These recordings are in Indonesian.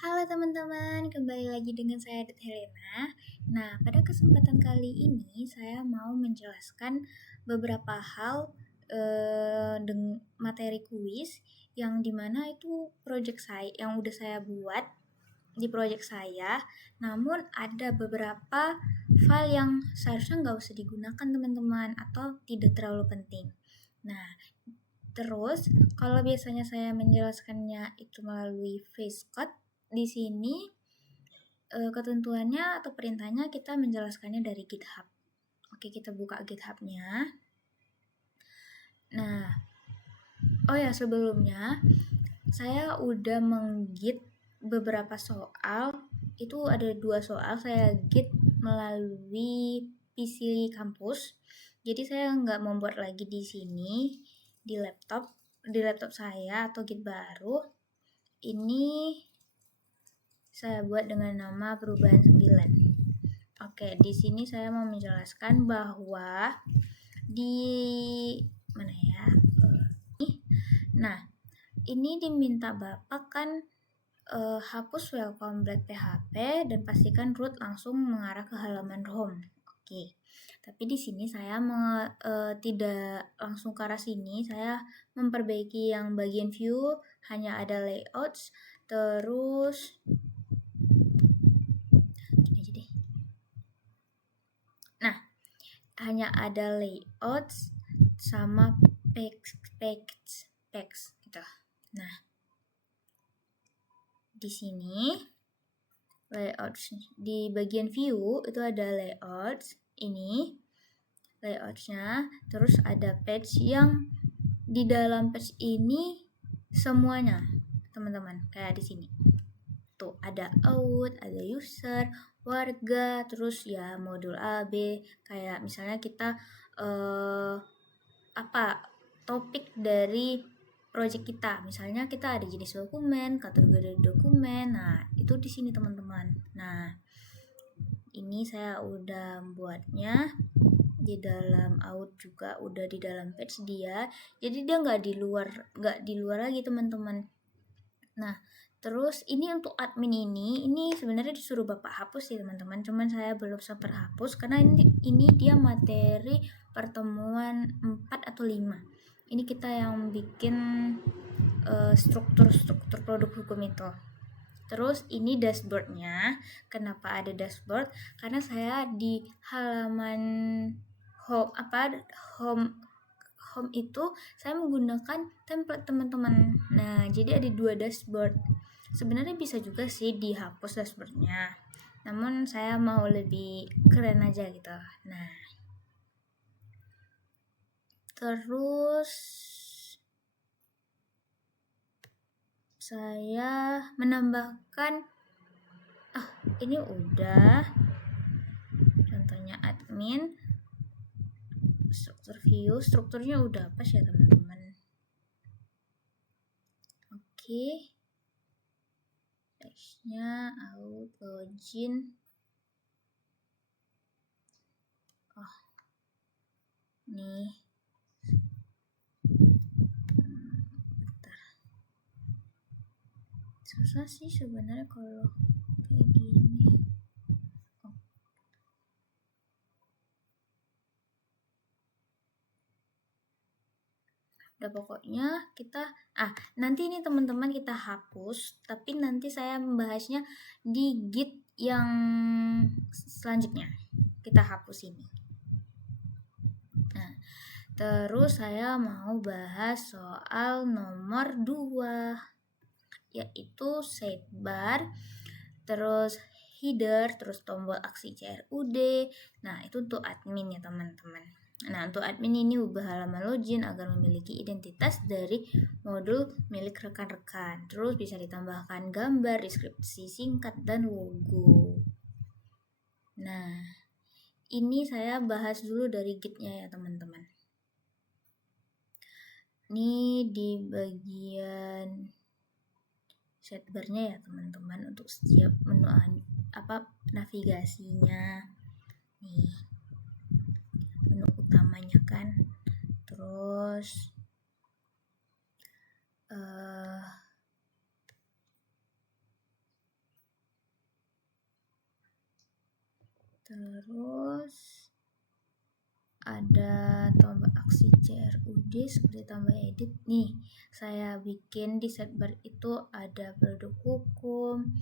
Halo teman-teman, kembali lagi dengan saya Det Helena. Nah, pada kesempatan kali ini saya mau menjelaskan beberapa hal dengan materi kuis yang dimana itu project saya yang udah saya buat di project saya. Namun ada beberapa file yang seharusnya nggak usah digunakan teman-teman atau tidak terlalu penting. Nah, terus, kalau biasanya saya menjelaskannya itu melalui voice code, di sini ketentuannya atau perintahnya kita menjelaskannya dari GitHub. Oke, kita buka GitHub-nya. Nah, oh ya sebelumnya saya udah menggit beberapa soal. Itu ada 2 soal saya git melalui PC kampus. Jadi saya nggak membuat lagi di sini di laptop saya atau git baru. Ini saya buat dengan nama perubahan 9. Oke, di sini saya mau menjelaskan bahwa di mana ya? Nah, ini diminta Bapak kan hapus welcome break PHP dan pastikan root langsung mengarah ke halaman home. Oke. Tapi di sini saya tidak langsung ke arah sini, saya memperbaiki yang bagian view, hanya ada layouts, terus gini aja deh. Nah, hanya ada layouts sama page gitu. Nah, di sini layouts di bagian view itu ada layouts ini layoutsnya, terus ada page yang di dalam page ini semuanya teman-teman kayak di sini tuh ada out, ada user, warga, terus ya modul A, B, kayak misalnya kita topik dari project kita, misalnya kita ada jenis dokumen, kategori dokumen. Nah itu di sini teman-teman. Nah ini saya udah buatnya di dalam out juga, udah di dalam page dia, jadi dia nggak di luar lagi teman-teman. Nah terus ini untuk admin ini sebenarnya disuruh Bapak hapus sih teman-teman, cuman saya belum sempat hapus karena ini dia materi pertemuan 4 atau 5. Ini kita yang bikin struktur produk hukum itu. Terus ini dashboardnya. Kenapa ada dashboard? Karena saya di halaman home itu saya menggunakan template teman-teman. Nah, jadi ada 2 dashboard. Sebenarnya bisa juga sih dihapus dashboardnya. Namun saya mau lebih keren aja gitu. Nah, terus saya menambahkan ini udah contohnya admin, struktur view, strukturnya udah pas ya teman-teman. Oke, textnya out login. Oh nih bentar, susah sih sebenarnya kalau kayak gini. Udah pokoknya kita nanti ini teman-teman kita hapus, tapi nanti saya membahasnya di git yang selanjutnya. Kita hapus ini. Nah, terus saya mau bahas soal nomor 2, yaitu sidebar, terus header, terus tombol aksi CRUD. Nah, itu untuk admin ya teman-teman. Nah, untuk admin ini ubah halaman login agar memiliki identitas dari modul milik rekan-rekan. Terus bisa ditambahkan gambar, deskripsi singkat, dan logo. Nah, ini saya bahas dulu dari gitnya ya teman-teman. Ini di bagian sidebarnya ya teman-teman, untuk setiap menu navigasinya. Nih menu utamanya kan, terus Terus ada tombol aksi CRUD seperti tambah edit. Nih, saya bikin di sidebar itu ada produk hukum,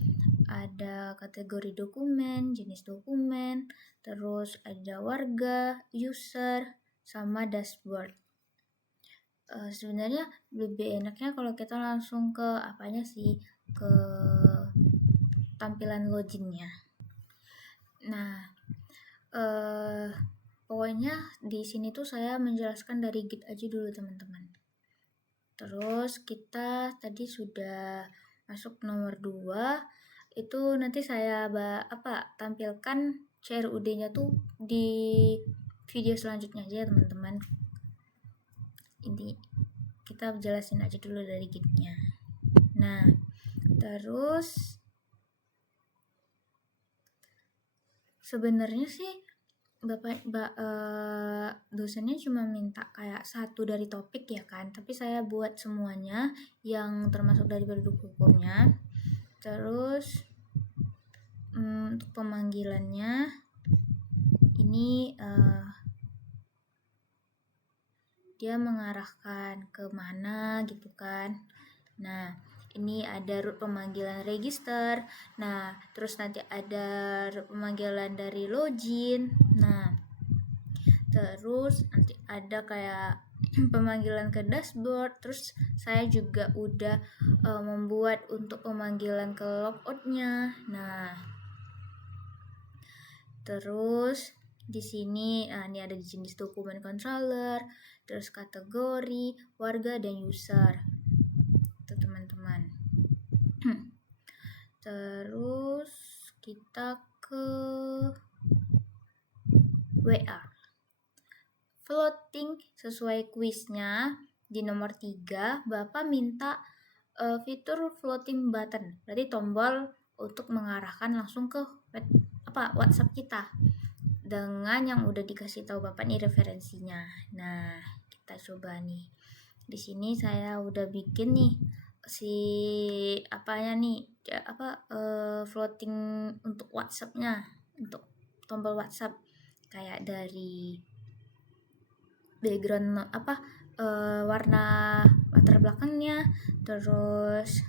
ada kategori dokumen, jenis dokumen, terus ada warga, user, sama dashboard. Sebenarnya lebih enaknya kalau kita langsung ke apanya sih, ke tampilan loginnya. Nah, pokoknya di sini tuh saya menjelaskan dari Git aja dulu teman-teman. Terus kita tadi sudah masuk nomor 2, itu nanti saya tampilkan CRUD-nya tuh di video selanjutnya aja teman-teman. Ini kita jelasin aja dulu dari Git-nya. Nah, terus sebenarnya sih dosennya cuma minta kayak satu dari topik ya kan, tapi saya buat semuanya yang termasuk dari produk hukumnya. Terus untuk pemanggilannya ini dia mengarahkan ke mana gitu kan. Nah, ini ada root pemanggilan register. Nah, terus nanti ada root pemanggilan dari login. Nah, terus nanti ada kayak pemanggilan ke dashboard. Terus saya juga udah membuat untuk pemanggilan ke logoutnya. Nah, terus di sini ini ada jenis dokumen controller, terus kategori, warga, dan user. Itu teman-teman. Terus kita ke WA. Floating sesuai kuisnya di nomor 3, Bapak minta fitur floating button. Berarti tombol untuk mengarahkan langsung ke WhatsApp kita. Dengan yang udah dikasih tahu Bapak nih referensinya. Nah, kita coba nih. Di sini saya udah bikin nih floating untuk WhatsApp-nya, untuk tombol WhatsApp, kayak dari background warna latar belakangnya, terus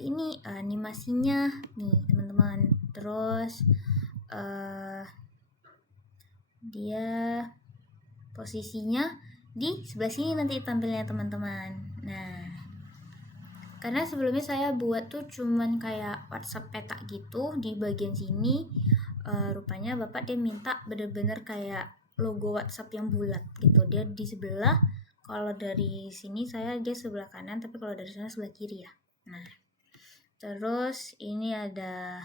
ini animasinya nih teman-teman, terus dia posisinya di sebelah sini nanti tampilnya teman-teman. Nah, karena sebelumnya saya buat tuh cuman kayak WhatsApp peta gitu di bagian sini, rupanya Bapak dia minta bener-bener kayak logo WhatsApp yang bulat gitu. Dia di sebelah, kalau dari sini dia sebelah kanan, tapi kalau dari sana sebelah kiri ya. Nah, terus ini ada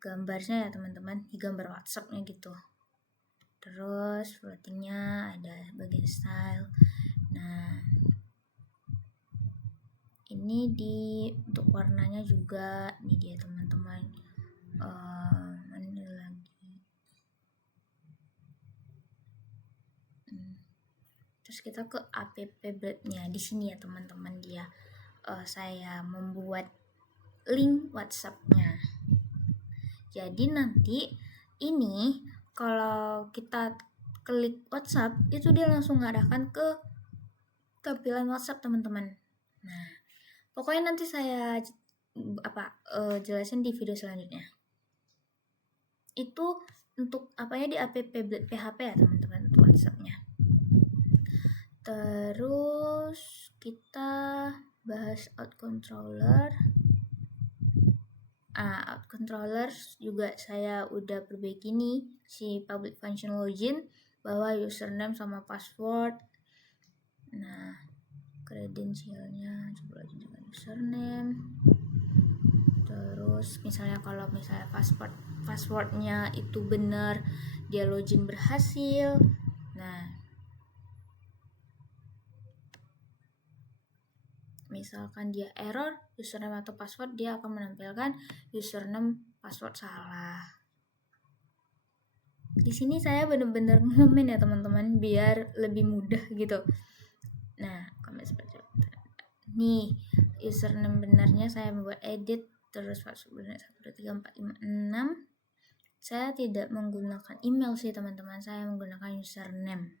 gambarnya ya teman-teman, di gambar WhatsAppnya gitu. Terus floatingnya ada bagian style. Nah, ini untuk warnanya juga ini dia teman-teman. Mana lagi? Terus kita ke app build-nya di sini ya teman-teman, dia saya membuat link WhatsApp-nya. Jadi nanti ini kalau kita klik WhatsApp itu dia langsung ngarahkan ke tampilan WhatsApp teman-teman. Nah, pokoknya nanti saya jelasin di video selanjutnya. Itu untuk di app PHP ya teman-teman, untuk WhatsApp-nya. Terus kita bahas out controller. Out controller juga saya udah perbaiki nih, si public function login, bahwa username sama password. Nah, kredensialnya coba lagi dengan username. Terus kalau misalnya passwordnya itu benar, dia login berhasil. Nah, misalkan dia error username atau password, dia akan menampilkan username password salah. Di sini saya benar-benar ngomen ya teman-teman, biar lebih mudah gitu. Nah, komen seperti itu. Nih, username benarnya saya membuat edit, terus password benar 1, 2, 3, 4, 5, 6. saya tidak menggunakan email sih teman-teman, saya menggunakan username.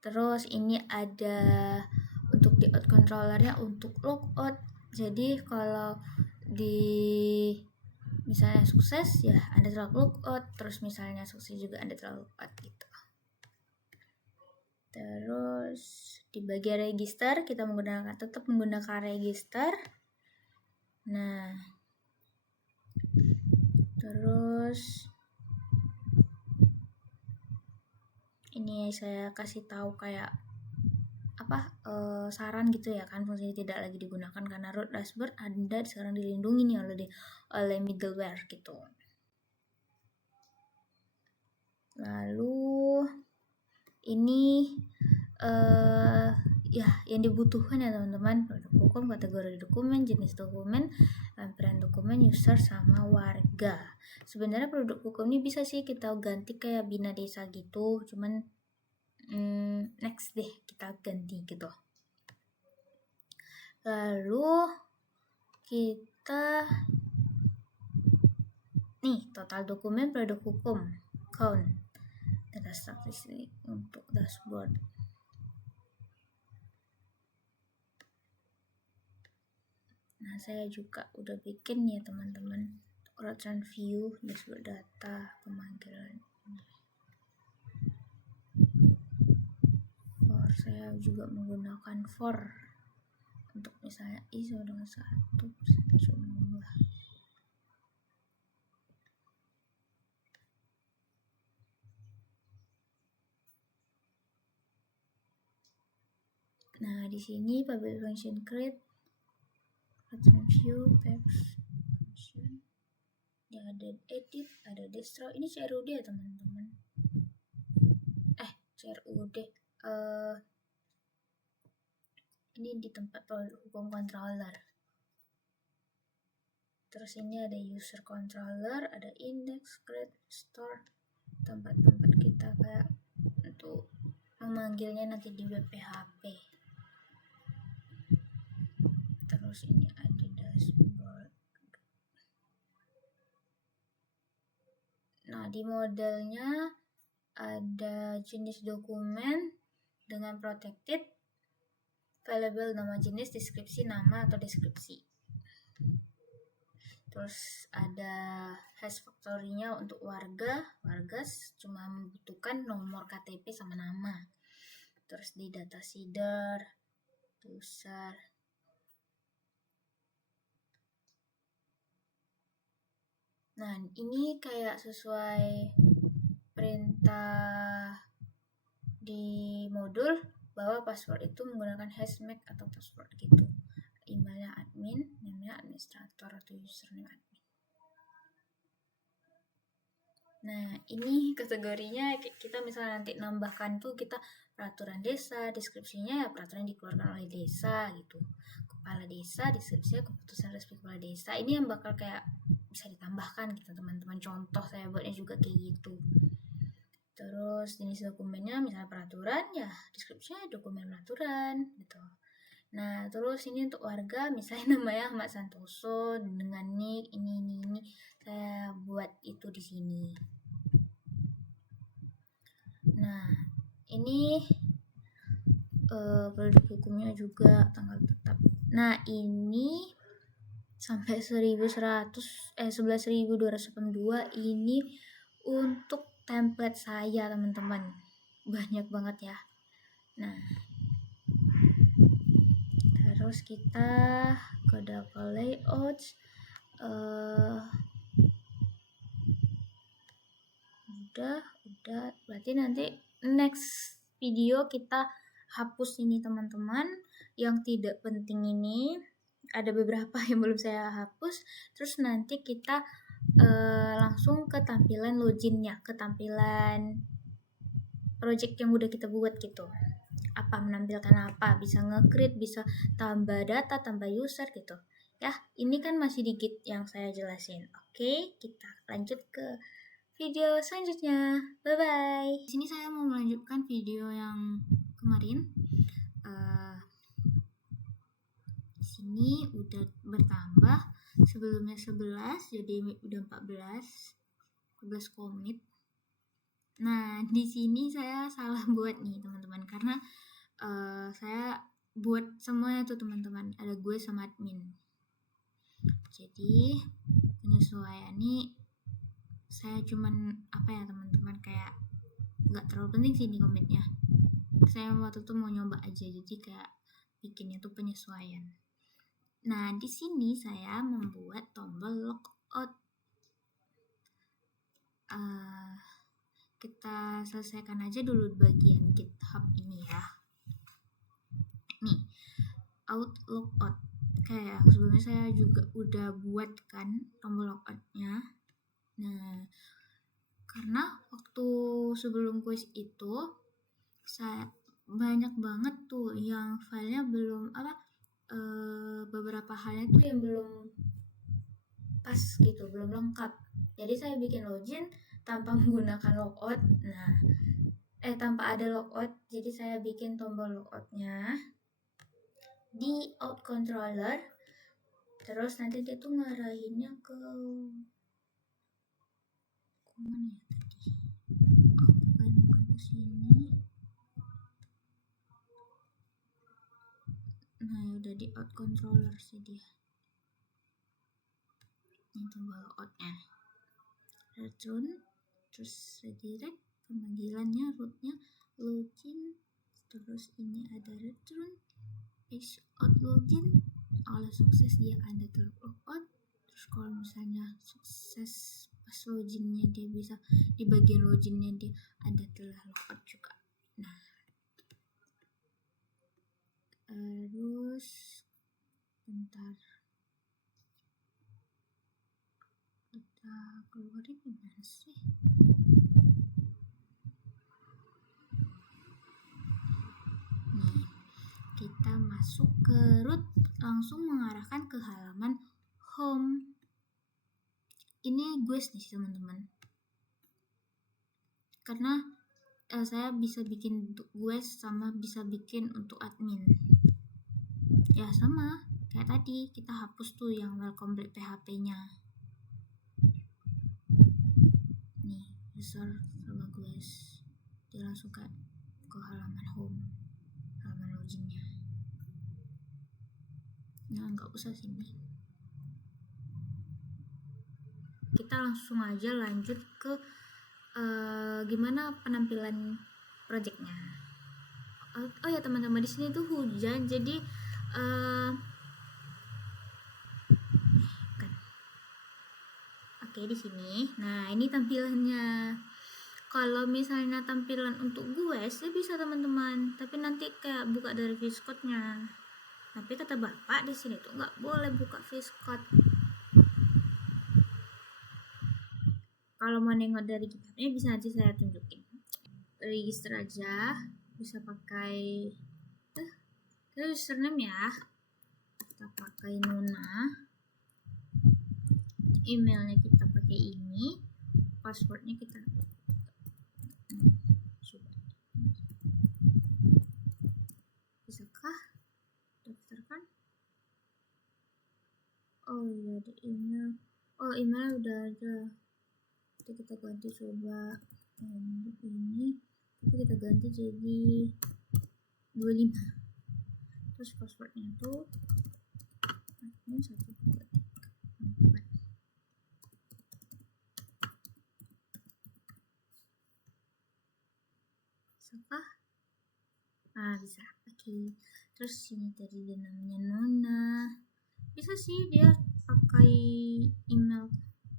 Terus ini ada untuk di out controllernya untuk logout. Jadi kalau di misalnya sukses ya Anda telah logout, terus misalnya sukses juga Anda telah logout gitu. Terus di bagian register kita tetap menggunakan register. Nah, terus ini saya kasih tahu kayak saran gitu ya kan, fungsinya tidak lagi digunakan karena root dashboard Anda sekarang dilindungi nih oleh middleware gitu. Lalu ini ya yang dibutuhkan ya teman-teman, produk hukum, kategori dokumen, jenis dokumen, lampiran dokumen, user, sama warga. Sebenarnya produk hukum ini bisa sih kita ganti kayak Bina Desa gitu, cuman next deh kita ganti gitu. Lalu kita nih total dokumen produk hukum count data statistik untuk dashboard. Nah, saya juga udah bikin ya teman-teman Rotran view dashboard data pemanggilan. For saya juga menggunakan for untuk misalnya i sama dengan 1 jumlah. Nah, di sini public function create Rotran view text function. Ya, ada edit, ada destroy. Ini CRUD ya teman-teman. CRUD. Ini di tempat produk hukum controller. Terus ini ada user controller, ada index, create, store, tempat-tempat kita kayak untuk memanggilnya nanti di web PHP. Terus ini ada dashboard. Nah, di modelnya ada jenis dokumen dengan protected, available nama jenis, deskripsi nama atau deskripsi. Terus ada hash factory-nya untuk warga cuma membutuhkan nomor KTP sama nama. Terus di data seeder, user. Nah, ini kayak sesuai perintah di modul bahwa password itu menggunakan hashmag atau password gitu. Emailnya admin, namanya administrator atau username admin. Nah, ini kategorinya kita misalnya nanti nambahkan tuh kita peraturan desa, deskripsinya ya peraturan yang dikeluarkan oleh desa gitu. Kepala desa, deskripsinya keputusan resmi kepala desa. Ini yang bakal kayak bisa ditambahkan gitu teman-teman. Contoh saya buatnya juga kayak gitu. Terus jenis dokumennya misalnya peraturan ya deskripsinya dokumen peraturan gitu. Nah, terus ini untuk warga misalnya namanya Ahmad Santoso dengan nick ini saya buat itu di sini. Nah, ini produk hukumnya juga tanggal tetap. Nah, ini sampai 11.282 ini untuk template saya teman-teman. Banyak banget ya. Nah, terus kita ke data layout. Udah berarti nanti next video kita hapus ini teman-teman yang tidak penting ini. Ada beberapa yang belum saya hapus. Terus nanti kita langsung ke tampilan loginnya, ke tampilan project yang udah kita buat gitu. Apa menampilkan apa, bisa nge-create, bisa tambah data, tambah user gitu. Ya, ini kan masih di Git yang saya jelasin. Oke, kita lanjut ke video selanjutnya. Bye-bye. Di sini saya mau melanjutkan video yang kemarin. sini udah bertambah, sebelumnya 11 jadi udah 14 komit. Nah, di sini saya salah buat nih teman-teman, karena saya buat semuanya tuh teman-teman, ada gue sama admin. Jadi penyesuaian nih saya cuman apa ya teman-teman, kayak nggak terlalu penting sih di komitnya. Saya waktu itu mau nyoba aja, jadi kayak bikinnya tuh penyesuaian. Nah, di sini saya membuat tombol logout. Kita selesaikan aja dulu bagian GitHub ini ya. Nih, out logout. Kayak sebelumnya saya juga udah buat kan tombol logoutnya. Nah, karena waktu sebelum kuis itu saya banyak banget tuh yang filenya belum beberapa halnya tuh yang belum pas gitu, belum lengkap. Jadi saya bikin login tanpa menggunakan logout. Nah, tanpa ada logout. Jadi saya bikin tombol logoutnya di out controller. Terus nanti dia tuh ngarahinnya ke mana ya tadi? Bukan ke sini. Nah, udah di out controller sih dia. Ini tombol logoutnya. Return, terus redirect, pemanggilannya rootnya login, terus ini ada return, page out login, kalau sukses dia ada logout. Terus kalau misalnya sukses pas loginnya dia bisa di bagian loginnya dia ada telah logout juga. Nah, terus bentar, kita keluarin gimana sih? Nih, kita masuk ke root, langsung mengarahkan ke halaman home. Ini gue nih teman-teman, karena saya bisa bikin untuk gue sama bisa bikin untuk admin. Ya sama kayak tadi, kita hapus tuh yang welcome break PHP-nya. Nih, user sama gue, dia langsung ke halaman home, halaman loginnya. Nah, nggak usah sini. Kita langsung aja lanjut ke gimana penampilan projectnya. Oh ya teman-teman, di sini tuh hujan, jadi kan. Oke, di sini. Nah, ini tampilannya. Kalau misalnya tampilan untuk gue sih bisa teman-teman, tapi nanti kayak buka dari VSCode-nya. Tapi kata bapak di sini tuh nggak boleh buka VSCode. Kalau mau nengok dari GitHub-nya bisa nanti saya tunjukin. Register aja, bisa pakai username ya. Kita pakai Nuna. Emailnya kita pakai ini. Passwordnya kita coba. Bisakah daftarkan? Oh iya, ada email. Oh, email udah ada. Kita ganti coba ini, tapi kita ganti jadi 25. Terus passwordnya tuh ini 1, 2, 3, 4. Bisakah? Nah, bisa. Oke. Terus ini tadi dia namanya Nona. Bisa sih dia pakai email,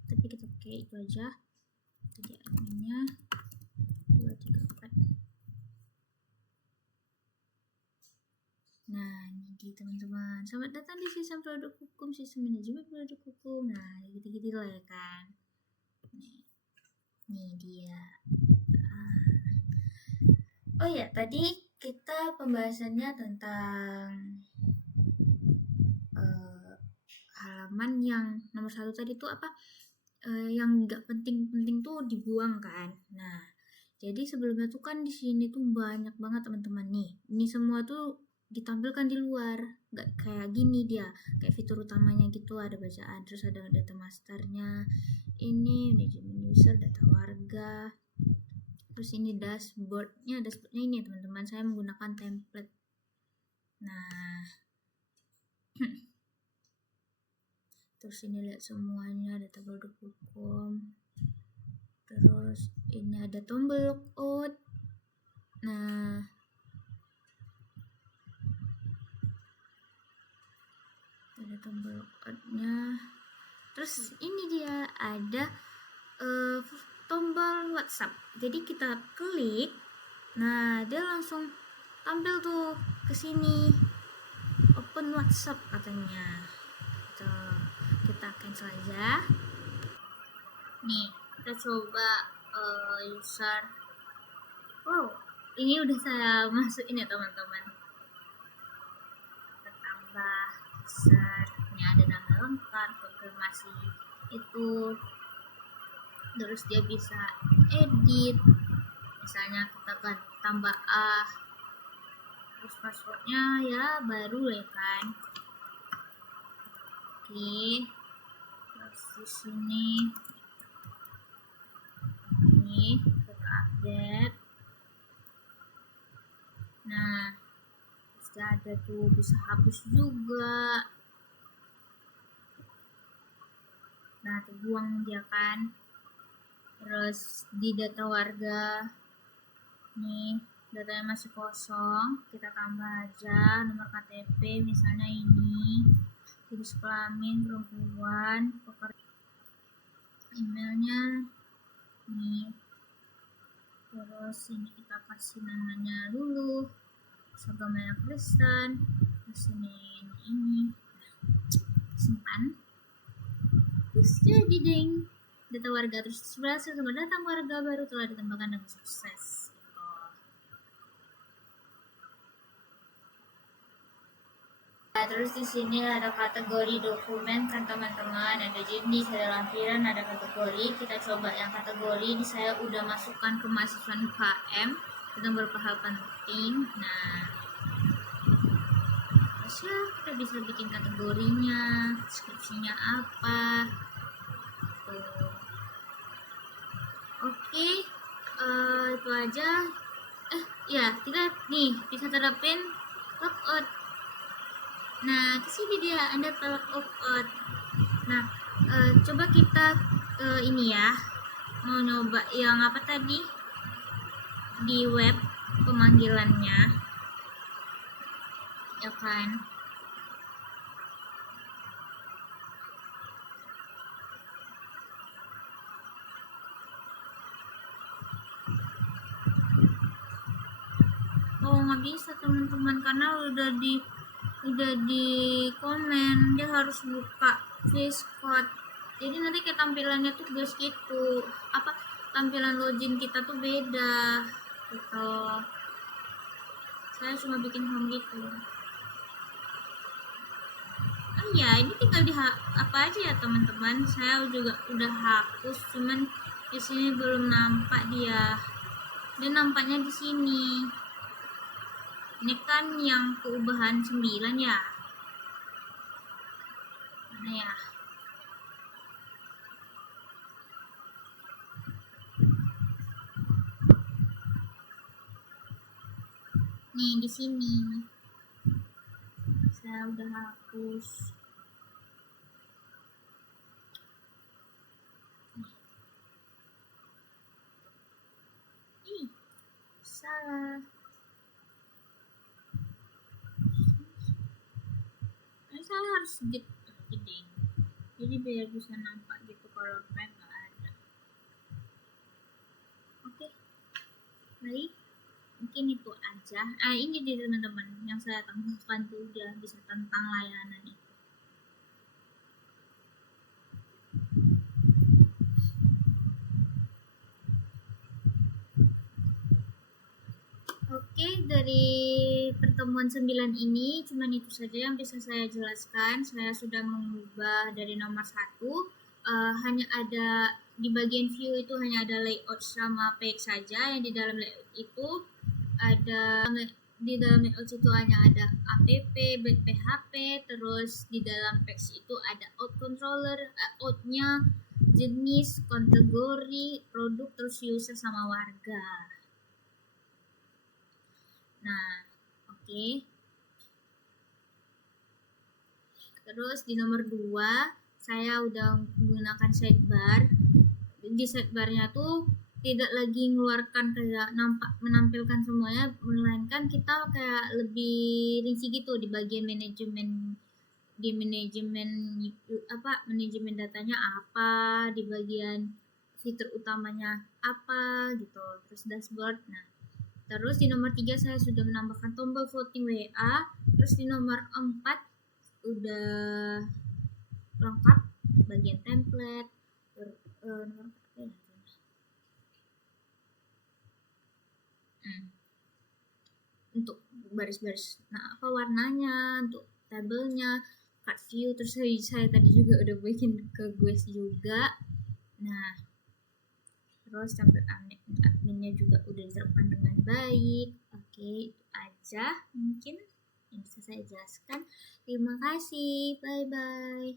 tapi kita pakai itu aja. Jadi adminnya 2, 3, 4. Nah, ini dia teman-teman. Selamat datang di sistem produk hukum, sistem manajemen produk hukum. Nah, gitu-gitu lah ya kan. Nih dia. Oh ya, tadi kita pembahasannya tentang halaman yang nomor 1 tadi tuh apa? Yang nggak penting-penting tuh dibuang kan. Nah, jadi sebelumnya tuh kan di sini tuh banyak banget teman-teman nih. Ini semua tuh ditampilkan di luar, nggak kayak gini dia, kayak fitur utamanya gitu ada bacaan, terus ada data masternya, ini manajemen user, data warga, terus ini dashboardnya ini teman-teman, saya menggunakan template. Nah terus ini lihat semuanya, data produk hukum, terus ini ada tombol logout. Nah ada tombol logoutnya, terus ini dia ada tombol WhatsApp, jadi kita klik, nah dia langsung tampil tuh ke sini, open WhatsApp katanya. Kita cancel aja. Nih kita coba user. Wow, ini udah saya masukin ya teman-teman. Kita tambah user, ini ada nama lengkap, konfirmasi itu, terus dia bisa edit, misalnya kita kan tambah terus passwordnya ya baru ya kan. Oke, terus di sini ini kita update. Nah bisa ada tuh, bisa hapus juga. Nah terbuang dia kan. Terus di data warga nih, datanya masih kosong, kita tambah aja nomor KTP, misalnya ini, jenis kelamin perempuan, emailnya nih, terus ini kita kasih namanya dulu, agamanya Kristen, terus ini simpan, terus jadi ding data warga, terus berhasil sumber datang warga baru telah ditambahkan dengan sukses. Terus di sini ada kategori dokumen kan teman-teman, ada jenis, ada lampiran, ada kategori. Kita coba yang kategori, ini saya udah masukkan ke mahasiswa UKM tentang beberapa hal penting. Nah terus ya kita bisa bikin kategorinya, deskripsinya apa tuh. Oke, itu aja. Ya kita nih bisa terapin logout. Nah kesini dia Anda telah logout. Nah coba kita ini ya, mau nyoba yang apa tadi di web pemanggilannya ya kan. Oh nggak bisa teman-teman, karena udah di komen dia harus buka face code, jadi nanti kayak tampilannya tuh guys gitu, apa tampilan login kita tuh beda gitu. Saya cuma bikin home gitu. Oh iya, ini tinggal di apa aja ya teman-teman, saya juga udah hapus, cuman di sini belum nampak dia nampaknya di sini. Ini kan yang perubahan 9 ya. Mana ya? Nih di sini. Saya udah hapus. Ih, salah. Saya harus jadi biar bisa nampak gitu kalau rem nggak ada. Oke, baik, mungkin itu aja. Ini dia teman-teman yang saya tambahkan tuh udah bisa tentang layanan itu. Oke, dari pertemuan 9 ini cuman itu saja yang bisa saya jelaskan. Saya sudah mengubah dari nomor 1, hanya ada di bagian view itu hanya ada layout sama page saja. Yang di dalam layout itu ada di dalam layout itu hanya ada app, bed PHP, terus di dalam page itu ada out controller, outnya, jenis, kategori, produk, terus user sama warga. Nah, oke. Terus di nomor 2 saya udah menggunakan sidebar. Di sidebarnya tuh tidak lagi mengeluarkan kayak menampilkan semuanya, melainkan kita kayak lebih rinci gitu di bagian manajemen, di manajemen datanya apa, di bagian fitur utamanya apa gitu, terus dashboard. Nah, terus di nomor 3 saya sudah menambahkan tombol voting WA. Terus di nomor 4 udah lengkap bagian template. Nomor untuk baris-baris, nah apa warnanya, untuk tabelnya, card view, terus saya tadi juga udah bikin ke guys juga. Nah, terus sampai adminnya juga udah diterapkan dengan baik. Oke, itu aja mungkin yang bisa saya jelaskan. Terima kasih, bye bye.